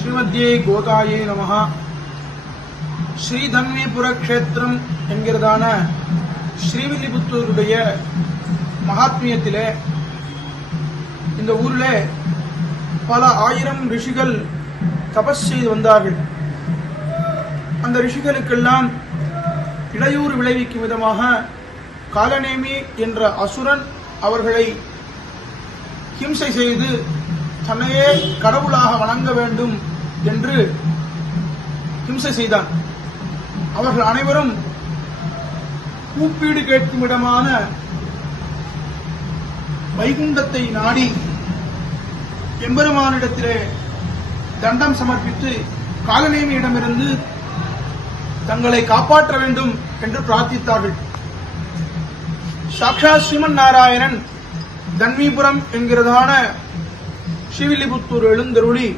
ஸ்ரீமத்யே கோதாயே நமஹ. ஸ்ரீதன்வீபுர க்ஷேத்திரம் என்கிறதான ஸ்ரீவில்லிபுத்தூருடைய மகாத்மியத்திலே இந்த ஊரிலே பல ஆயிரம் ரிஷிகள் தபஸ் செய்து வந்தார்கள். அந்த ரிஷிகளுக்கெல்லாம் இடையூறு விளைவிக்கும் விதமாக காலநேமி என்ற அசுரன் அவர்களை ஹிம்சை செய்து தன்னையே கடவுளாக வணங்க வேண்டும் என்று ஹிம்சை செய்தான். அவர்கள் அனைவரும் கூப்பீடு கேட்கும் இடமான வைகுண்டத்தை நாடி எம்பெருமானிடத்திலே தண்டம் சமர்ப்பித்து காலநேமியிடமிருந்து தங்களை காப்பாற்ற வேண்டும் என்று பிரார்த்தித்தார்கள். சாக்ஷாத் ஸ்ரீமன் நாராயணன் தன்வீபுரம் என்கிறதான ஸ்ரீவில்லிபுத்தூர் எழுந்தருளி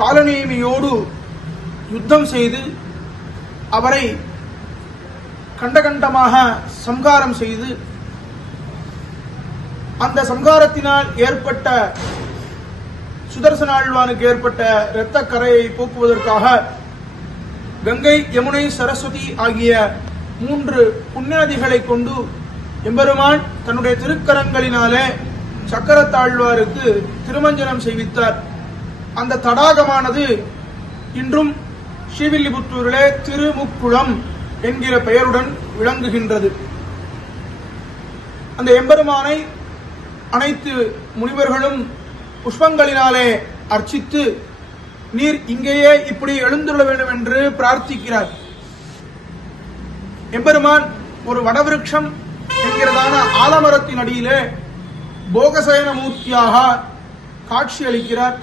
காலநேமியோடு யுத்தம் செய்து அவரை கண்டகண்டமாக சம்ஹாரம் செய்து அந்த சம்ஹாரத்தினால் ஏற்பட்ட சுதர்சன ஆழ்வானுக்கு ஏற்பட்ட இரத்த கரையை போக்குவதற்காக கங்கை, யமுனை, சரஸ்வதி ஆகிய 3 புண்ணிய நதிகளை கொண்டு எம்பெருமான் தன்னுடைய திருக்கரங்களினாலே சக்கரத்தாழ்வாருக்கு திருமஞ்சனம் செய்வித்தார். அந்த தடாகமானது இன்றும் ஸ்ரீவில்லிபுத்தூரிலே திருமுக்குளம் என்கிற பெயருடன் விளங்குகின்றது. அந்த எம்பெருமானை அனைத்து முனிவர்களும் புஷ்பங்களினாலே அர்ச்சித்து நீர் இங்கேயே இப்படி எழுந்துள்ள வேண்டும் என்று பிரார்த்திக்கிறார். எம்பெருமான் ஒரு வடவிருட்சம் என்கிறதான ஆலமரத்தின் அடியிலே போகசயன மூர்த்தியாக காட்சியளிக்கிறார்.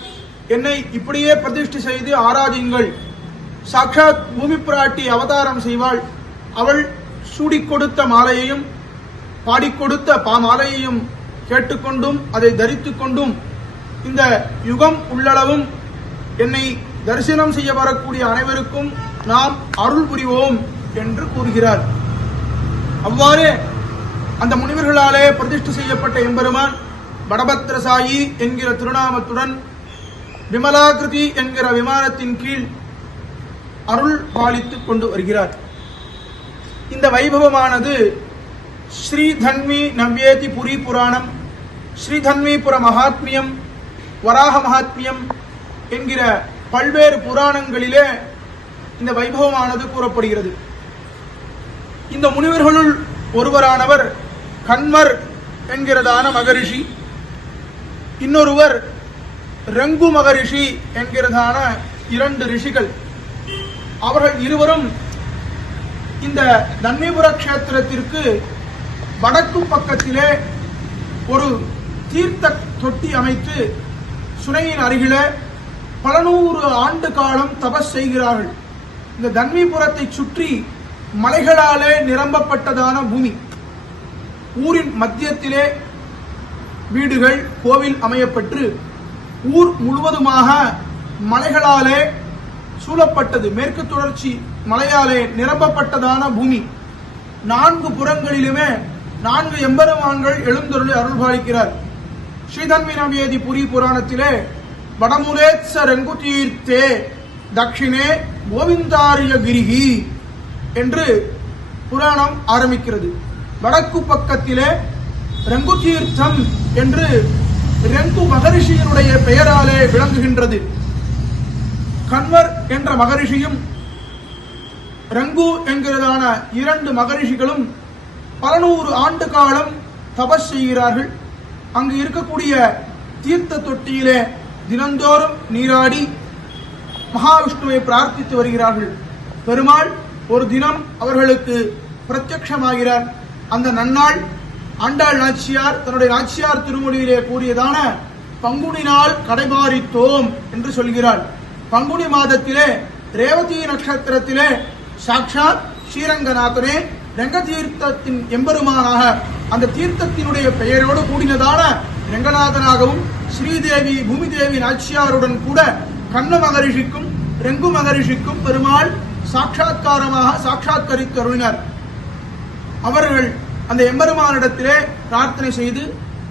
என்னை இப்படியே பிரதிஷ்டை செய்து ஆராதிங்கள். சாக்ஷாத் பூமி பிராட்டி அவதாரம் செய்வாள். அவள் சூடிக் கொடுத்த மாலையையும் பாடிக்கொடுத்த பாமாலையையும் கேட்டுக்கொண்டும் அதை தரித்துக் கொண்டும் இந்த யுகம் உள்ளளவும் என்னை தரிசனம் செய்ய வரக்கூடிய அனைவருக்கும் நாம் அருள் புரிவோம் என்று கூறுகிறார். அவ்வாறு அந்த முனிவர்களாலே பிரதிஷ்டை செய்யப்பட்ட எம்பெருமான் வடபத்ரசாயி என்கிற திருநாமத்துடன் விமலாகிருதி என்கிற விமானத்தின் கீழ் அருள் பாலித்துக் கொண்டு வருகிறார். இந்த வைபவமானது ஸ்ரீதன்வி நவ்யேதி புரி புராணம், ஸ்ரீதன்வீபுர மகாத்மியம், வராக மகாத்மியம் என்கிற பல்வேறு புராணங்களிலே இந்த வைபவமானது கூறப்படுகிறது. இந்த முனிவர்களுள் ஒருவரானவர் கன்வர் என்கிறதான மகரிஷி, இன்னொருவர் ரங்கு மகரிஷி என்கிறதான 2 ரிஷிகள். அவர்கள் இருவரும் இந்த தன்வீபுர க்ஷேத்திரத்திற்கு வடக்கு பக்கத்திலே ஒரு தீர்த்த தொட்டி அமைத்து சுனையின் அருகிலே பல 100 ஆண்டு காலம் தபஸ் செய்கிறார்கள். இந்த தன்வீபுரத்தை சுற்றி மலைகளாலே நிரம்பப்பட்டதான பூமி. ஊரின் மத்தியத்திலே வீடுகள், கோவில் அமையப்பட்டு ஊர் முழுவதுமாக மலைகளாலே சூழப்பட்டது. மேற்கு தொடர்ச்சி மலையாலே நிரம்பப்பட்டதான பூமி. 4 புறங்களிலுமே 4 எம்பெருமான்கள் எழுந்தருளி அருள்பாலிக்கிறார். ஸ்ரீதன்வி நவ்யேதி புரி புராணத்திலே வடமுலேத்ச ரெங்கு தீர்த்தே தட்சிணே கோவிந்தாரிய கிரிகி என்று புராணம் ஆரம்பிக்கிறது. வடக்கு பக்கத்திலே ரெங்கு தீர்த்தம் என்று ரெங்கு மகரிஷியினுடைய பெயராலே விளங்குகின்றது. கன்வர் என்ற மகரிஷியும் ரங்கு என்கிறதான 2 மகரிஷிகளும் பல 100 ஆண்டு காலம் தபஸ் செய்கிறார்கள். அங்கு இருக்கக்கூடிய தீர்த்த தொட்டியிலே தினந்தோறும் நீராடி மகாவிஷ்ணுவை பிரார்த்தித்து வருகிறார்கள். பெருமாள் ஒரு தினம் அவர்களுக்கு பிரத்யட்சமாகிறார். அந்த நன்னாள் ஆண்டாள் நாச்சியார் தன்னுடைய நாச்சியார் திருமொழியிலே கூறியதான பங்குனி நாள் கடைபாரித்தோம் என்று சொல்கிறார். பங்குனி மாதத்திலே ரேவதி நட்சத்திரத்திலே சாக்ஷாத் ஸ்ரீரங்கநாதனே ரங்கதீர்த்தத்தின் எம்பெருமானாக அந்த தீர்த்தத்தினுடைய பெயரோடு கூடினதான ரங்கநாதனாகவும் ஸ்ரீதேவி பூமிதேவி நாச்சியாருடன் கூட கண்ண மகரிஷிக்கும் ரெங்கு மகரிஷிக்கும் பெருமாள் சாட்சாத்கரித்து அருளினார். அவர்கள் அந்த எம்பெருமானிடத்திலே பிரார்த்தனை செய்து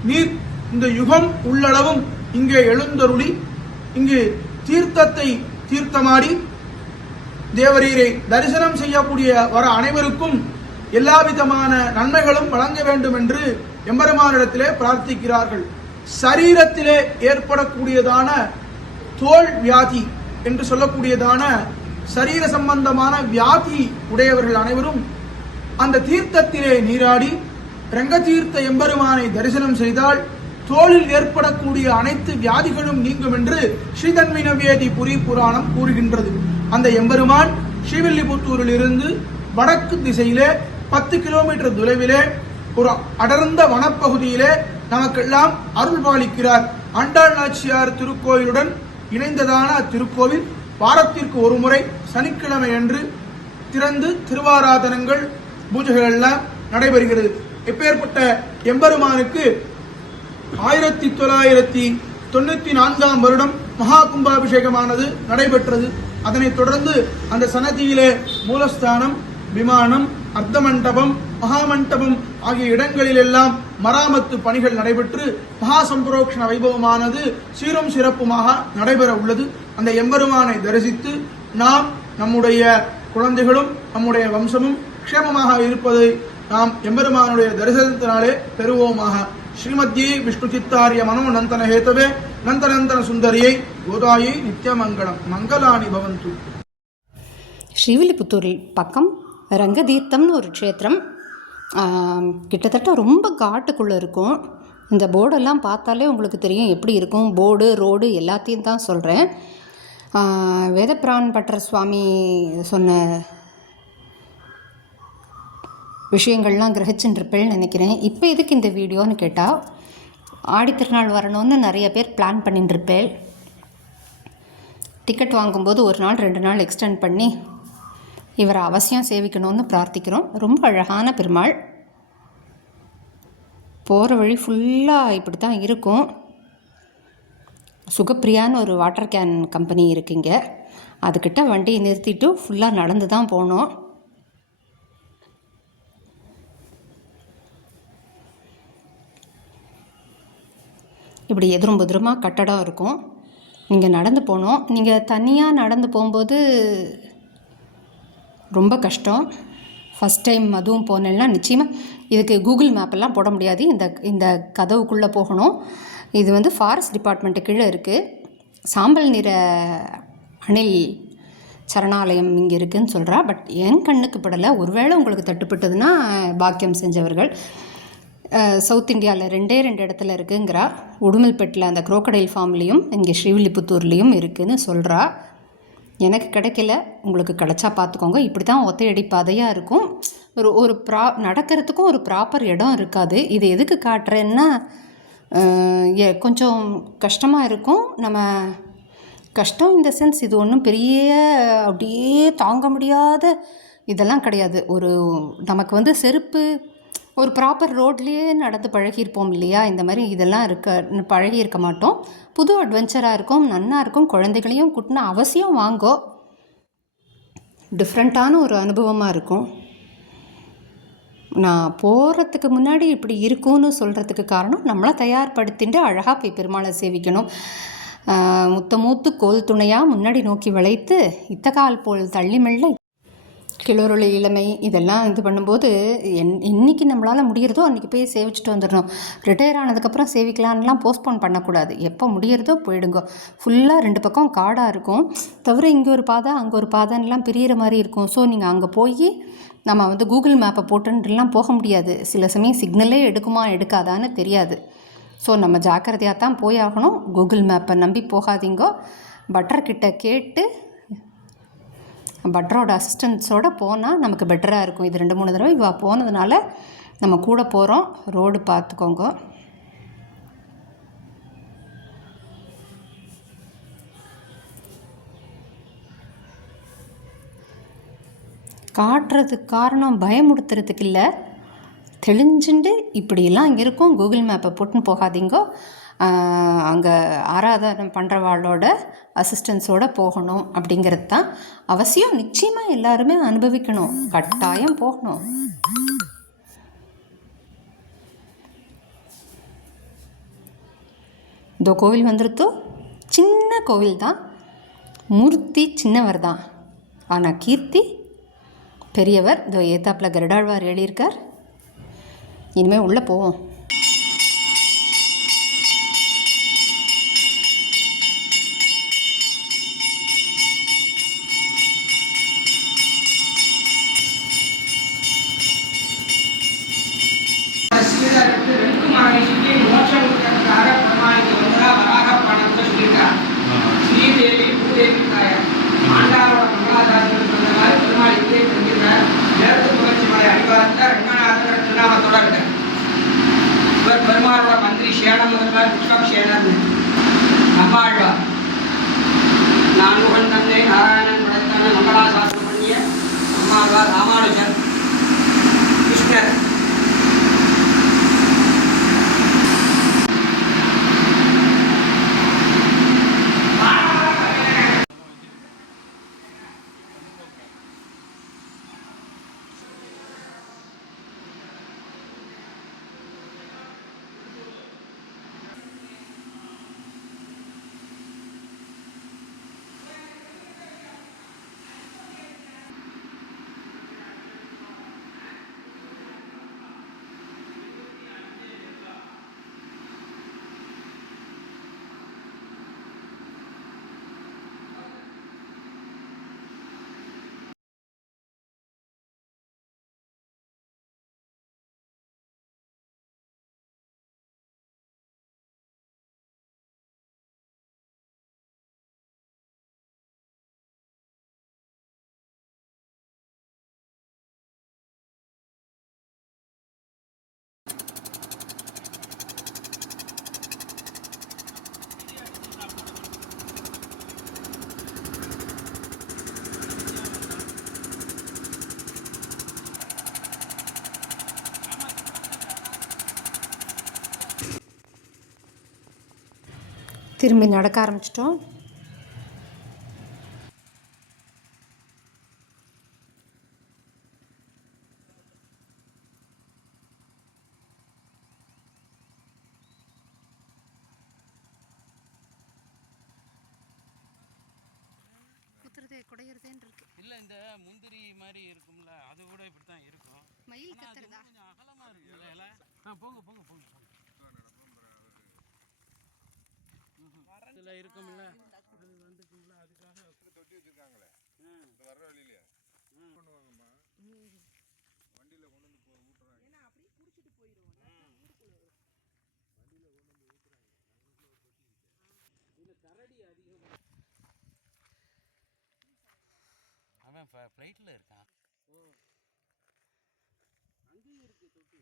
நீர் இந்த யுகம் உள்ளளவும் இங்கே எழுந்தருளி இங்கு தீர்த்தத்தை தீர்த்தமாடி தேவரீரை தரிசனம் செய்யக்கூடிய வர அனைவருக்கும் எல்லா விதமான நன்மைகளும் வழங்க வேண்டும் என்று எம்பெருமானிடத்திலே பிரார்த்திக்கிறார்கள். சரீரத்திலே ஏற்படக்கூடியதான தோல் வியாதி என்று சொல்லக்கூடியதான சரீர சம்பந்தமான வியாதி உடையவர்கள் அனைவரும் அந்த தீர்த்தத்திலே நீராடி ரங்கதீர்த்த எம்பெருமானை தரிசனம் செய்தால் தோளில் ஏற்படக்கூடிய அனைத்து வியாதிகளும் நீங்கும் என்று ஸ்ரீதன்வி நவ்யேதி புரி புராணம் கூறுகின்றது. அந்த எம்பெருமான் ஸ்ரீவில்லிபுத்தூரில் இருந்து வடக்கு திசையிலே 10 கிலோமீட்டர் தொலைவிலே ஒரு அடர்ந்த வனப்பகுதியிலே நமக்கெல்லாம் அருள் பாலிக்கிறார். ஆண்டாள் நாச்சியார் திருக்கோயிலுடன் இணைந்ததான அத்திருக்கோவில் வாரத்திற்கு ஒரு முறை சனிக்கிழமை அன்று திறந்து திருவாராதனங்கள் பூஜைகள் எல்லாம் நடைபெறுகிறது. எப்பேற்பட்ட எம்பெருமானுக்கு 1994 வருடம் மகா கும்பாபிஷேகமானது நடைபெற்றது. அதனைத் தொடர்ந்து அந்த சன்னதியிலே மூலஸ்தானம், விமானம், அர்த்த மண்டபம், மகாமண்டபம் ஆகிய இடங்களிலெல்லாம் மராமத்து பணிகள் நடைபெற்று மகா சம்பரோக்ஷண வைபவமானது சீரும் சிறப்புமாக நடைபெற உள்ளது. அந்த எம்பெருமானை தரிசித்து நாம் நம்முடைய குழந்தைகளும் நம்முடைய வம்சமும் க்ஷேமமாக இருப்பதை நாம் எம்பெருமானுடைய தரிசனத்தினாலே பெறுவோமாக. ஸ்ரீமத்யே விஷ்ணு சித்தாரிய மனோ நந்தன ஹேதவே நந்தனந்தன சுந்தரியை கோதாயை நித்யமங்கலம் மங்களானி பவந்து. ஸ்ரீவில்லிபுத்தூரில் பக்கம் ரங்கதீர்த்தம்னு ஒரு க்ஷேத்திரம். கிட்டத்தட்ட ரொம்ப காட்டுக்குள்ளே இருக்கும். இந்த போர்டெல்லாம் பார்த்தாலே உங்களுக்கு தெரியும் எப்படி இருக்கும். போர்டு, ரோடு எல்லாத்தையும் தான் சொல்கிறேன். வேதப்பிரான் பட்டர் சுவாமி சொன்ன விஷயங்கள்லாம் கிரகிச்சுருப்பேன்னு நினைக்கிறேன். இப்போ எதுக்கு இந்த வீடியோன்னு கேட்டால், ஆடித்திருநாள் வரணும்னு நிறைய பேர் பிளான் பண்ணிட்டுருப்பேன். டிக்கெட் வாங்கும்போது 1 நாள் 2 நாள் எக்ஸ்டெண்ட் பண்ணி இவரை அவசியம் சேவிக்கணும்னு பிரார்த்திக்கிறோம். ரொம்ப அழகான பெருமாள். போகிற வழி ஃபுல்லாக இப்படி தான் இருக்கும். சுகப்பிரியான்னு ஒரு வாட்டர் கேன் கம்பெனி இருக்குங்க. அதுக்கிட்ட வண்டியை நிறுத்திட்டு ஃபுல்லாக நடந்து தான் போனோம். இப்படி எதிரும் புதிரமாக கட்டடம் இருக்கும். நீங்கள் நடந்து போகணும். நீங்கள் தனியாக நடந்து போகும்போது ரொம்ப கஷ்டம். ஃபஸ்ட் டைம் அதுவும் போனேன்னா நிச்சயமாக இதுக்கு கூகுள் மேப்பெல்லாம் போட முடியாது. இந்த கதவுக்குள்ளே போகணும். இது வந்து ஃபாரஸ்ட் டிபார்ட்மெண்ட்டு கீழே இருக்குது. சாம்பல் நிற அணில் சரணாலயம் இங்கே இருக்குதுன்னு சொல்கிறா. பட் என் கண்ணுக்கு படலை. ஒருவேளை உங்களுக்கு தட்டுப்பட்டதுன்னா பாக்கியம் செஞ்சவர்கள். சவுத் இந்தியாவில் 2 இடத்துல இருக்குங்கிறா. உடுமல்பேட்டில் அந்த குரோக்கடைல் ஃபார்ம்லேயும் இங்கே ஸ்ரீவில்லிபுத்தூர்லேயும் இருக்குதுன்னு சொல்கிறா. எனக்கு கிடைக்கல, உங்களுக்கு கிடைச்சா பார்த்துக்கோங்க. இப்படி தான் ஒத்தையடி பாதையாக இருக்கும். ஒரு நடக்கிறதுக்கும் ஒரு ப்ராப்பர் இடம் இருக்காது. இது எதுக்கு காட்டுறேன்னா, கொஞ்சம் கஷ்டமாக இருக்கும். நம்ம கஷ்டம் இந்த சென்ஸ், இது ஒன்றும் பெரிய அப்படியே தாங்க முடியாத இதெல்லாம் கிடையாது. நமக்கு வந்து செருப்பு ஒரு ப்ராப்பர் ரோட்லேயே நடந்து பழகியிருப்போம் இல்லையா? இந்த மாதிரி இதெல்லாம் பழகியிருக்க மாட்டோம். புது அட்வென்ச்சராக இருக்கும், நன்னா இருக்கும். குழந்தைகளையும் கூட்டினா அவசியம் வாங்கோ. டிஃப்ரெண்ட்டான ஒரு அனுபவமாக இருக்கும். நான் போகிறதுக்கு முன்னாடி இப்படி இருக்கும்னு சொல்கிறதுக்கு காரணம், நம்மளை தயார்படுத்திட்டு அழகாக போய் பெருமாளை சேவிக்கணும். முத்தமூத்து கோல் துணையாக முன்னாடி நோக்கி வளைத்து இத்தகால் போல் தள்ளி மெல்ல கிளறொளி இளமை இதெல்லாம் இது பண்ணும்போது என்றைக்கு நம்மளால் முடிகிறதோ அன்றைக்கி போய் சேவிச்சுட்டு வந்துடணும். ரிட்டையர் ஆனதுக்கப்புறம் சேவிக்கலான்லாம் போஸ்ட்போன் பண்ணக்கூடாது. எப்போ முடிகிறதோ போயிடுங்க. ஃபுல்லாக 2 பக்கம் காடாக இருக்கும். தவிர இங்கே ஒரு பாதை அங்கே ஒரு பாதைன்னெலாம் பிரியிற மாதிரி இருக்கும். ஸோ நீங்கள் அங்கே போய் நம்ம வந்து கூகுள் மேப்பை போட்டுலாம் போக முடியாது. சில சமயம் சிக்னலே எடுக்குமா எடுக்காதான்னு தெரியாது. ஸோ நம்ம ஜாக்கிரதையாக தான் போய் ஆகணும். கூகுள் மேப்பை நம்பி போகாதீங்கோ. பட்டர்கிட்ட கேட்டு பட்டரோட அசிஸ்டன்ஸோடு போனால் நமக்கு பெட்டராக இருக்கும். இது 2-3 தடவை இவா போனதுனால நம்ம கூட போகிறோம். ரோடு பார்த்துக்கோங்க. காட்டுறதுக்கு காரணம் பயமுடுத்துறதுக்கு இல்லை, தெளிஞ்சுண்டு இப்படியெல்லாம் இங்கே இருக்கும். கூகுள் மேப்பை போட்டுன்னு போகாதீங்கோ. அங்கே ஆராதனை பண்ணுறவாளோட அசிஸ்டன்ஸோடு போகணும் அப்படிங்கிறது தான் அவசியம். நிச்சயமாக எல்லாருமே அனுபவிக்கணும், கட்டாயம் போகணும். இந்த கோவில் வந்துருத்தோ சின்ன கோவில் தான். மூர்த்தி சின்னவர் தான், ஆனால் கீர்த்தி பெரியவர். இதோ ஏத்தாப்பில் கருடாழ்வார் எழுதியிருக்கார். இனிமேல் உள்ளே போவோம். மோட்சம் பிரமாணிக்கு வந்ததா வராக பாடத்தை சொல்லியிருக்கார். ஸ்ரீதேவி பூதேவி தாயார் ஆண்டாரோட மங்களாசாசனம் சொன்ன மாதிரி பெருமாள் இப்படியே செஞ்சிருக்கார். மேற்கு தொடர்ச்சி மலை அடிவாரத்தில் ரங்கநாதர் திருநாமத்தோட இருக்கார். இவர் பெருமாளோட மந்திரி சேனம் முதல்வர் புஷ்பக்ஷேனர் நம்மாழ்வார். நான்முகன் தந்தை நாராயணன் படைத்தான மங்களாசாசனம் பண்ணிய நம்மாழ்வார் ராமானுஜர் கிருஷ்ணர். திரும்பி நடக்க ஆரம்பிச்சிட்டோம். குடையிறதேன்னு இருக்கு. இல்லை, இந்த முந்திரி மாதிரி இருக்கும்ல, அது கூட இப்படி தான் இருக்கும். மயில் கத்துறதா? கொஞ்சம் அகலமாக இருக்குல்ல இலை. போங்க போங்க போங்க போங்க. இதில் இருக்கும்ல, அது வந்துக்கும்ல, அதுக்காக தொட்டி வச்சிருக்காங்களே வர்ற வழியில பண்ணுவாங்கம்மா. வண்டியில கொண்டு வந்து ஊட்டுறாங்க. ஏன்னா அப்படியே குடிச்சிட்டு போயிடும். வண்டியில கொண்டு வந்து ஊட்டுறாங்க. இதில் கரடி அதிகம். அவன் ஃப்ளைட்டில் இருக்கான். ஓ, அங்கேயும் இருக்கு தொட்டி.